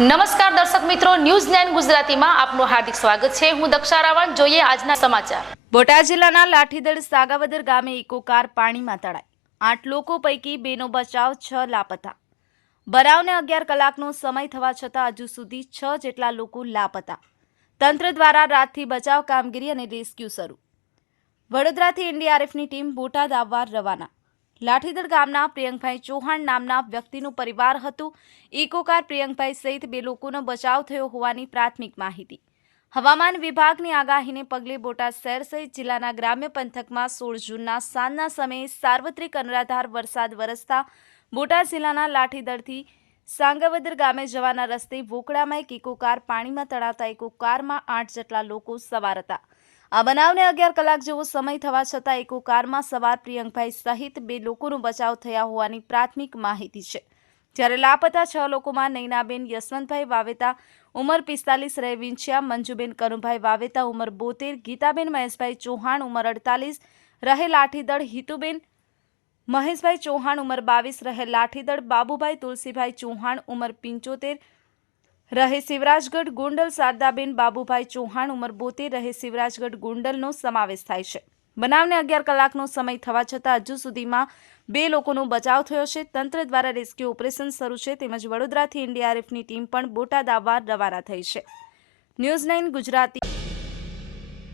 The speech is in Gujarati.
નમસ્કાર દર્શક મિત્રો, ન્યૂઝ 9 ગુજરાતીમાં આપનું હાર્દિક સ્વાગત છે। હું દક્ષા રાવણ। જોઈએ આજના સમાચાર। બોટાદ જિલ્લાના લાઠીદળ સાગાવદર ગામે ઇકો કાર પાણીમાં તણાઈ, 8 લોકો પૈકી 2નો બચાવ, 6 લાપતા। બનાવને 11 કલાકનો સમય થવા છતાં હજુ સુધી 6 જેટલા લોકો લાપતા। તંત્ર દ્વારા રાતથી બચાવ કામગીરી અને રેસ્ક્યુ શરૂ। વડોદરાથી એનડીઆરએફની ટીમ બોટાદ આવવા રવાના। લાઠીદળ ગામના પ્રિયંકભાઈ ચૌહાણ નામના વ્યક્તિનું પરિવાર હતું। ઇકો કાર પ્રિયંકભાઈ સહિત 2 લોકોનો બચાવ થયો હોવાની પ્રાથમિક માહિતી। હવામાન વિભાગની આગાહીને પગલે બોટાદ શહેર સહિત જિલ્લાના ગ્રામ્ય પંથકમાં 16 જૂનના સાંજના સમયે સાર્વત્રિક અનરાધાર વરસાદ વરસતા બોટાદ જિલ્લાના લાઠીદળથી સાંગાવદર ગામે જવાના રસ્તે વોકડામાં એક ઇકો કાર પાણીમાં તણાતા ઇકો કારમાં 8 જેટલા લોકો સવાર હતા। આ બનાવને 11 કલાક જેવો સમય થવા છતાં ઇકો કારમાં સવાર પ્રિયંકભાઈ સહિત 2 લોકોનો બચાવ થયા હોવાની પ્રાથમિક માહિતી છે। જ્યારે લાપતા 6 લોકોમાં નૈનાબેન યશવંતભાઈ વાવેતા ઉંમર 45 રહે વિંછિયા, મંજુબેન કનુભાઈ વાવેતા ઉંમર 72, ગીતાબેન મહેશભાઈ ચૌહાણ ઉંમર 48 રહે લાઠીદળ, હિતુબેન મહેશભાઈ ચૌહાણ ઉંમર 22 રહે લાઠીદળ, બાબુભાઈ તુલસીભાઈ ચૌહાણ ઉંમર 75 રહે શિવરાજગઢ ગોંડલ, શારદાબેન બાબુભાઈ ચૌહાણ ઉંમર 72 રહે શિવરાજગઢ ગોંડલનો સમાવેશ થાય છે। બનાવને 11 કલાકનો સમય થવા છતાં હજુ સુધીમાં 2 લોકોનો બચાવ થયો છે। તંત્ર દ્વારા રેસ્ક્યુ ઓપરેશન શરૂ છે, તેમજ વડોદરાથી એનડીઆરએફની ટીમ પણ બોટાદ આવવા રવાના થઈ છે। ન્યૂઝ 9 ગુજરાતી।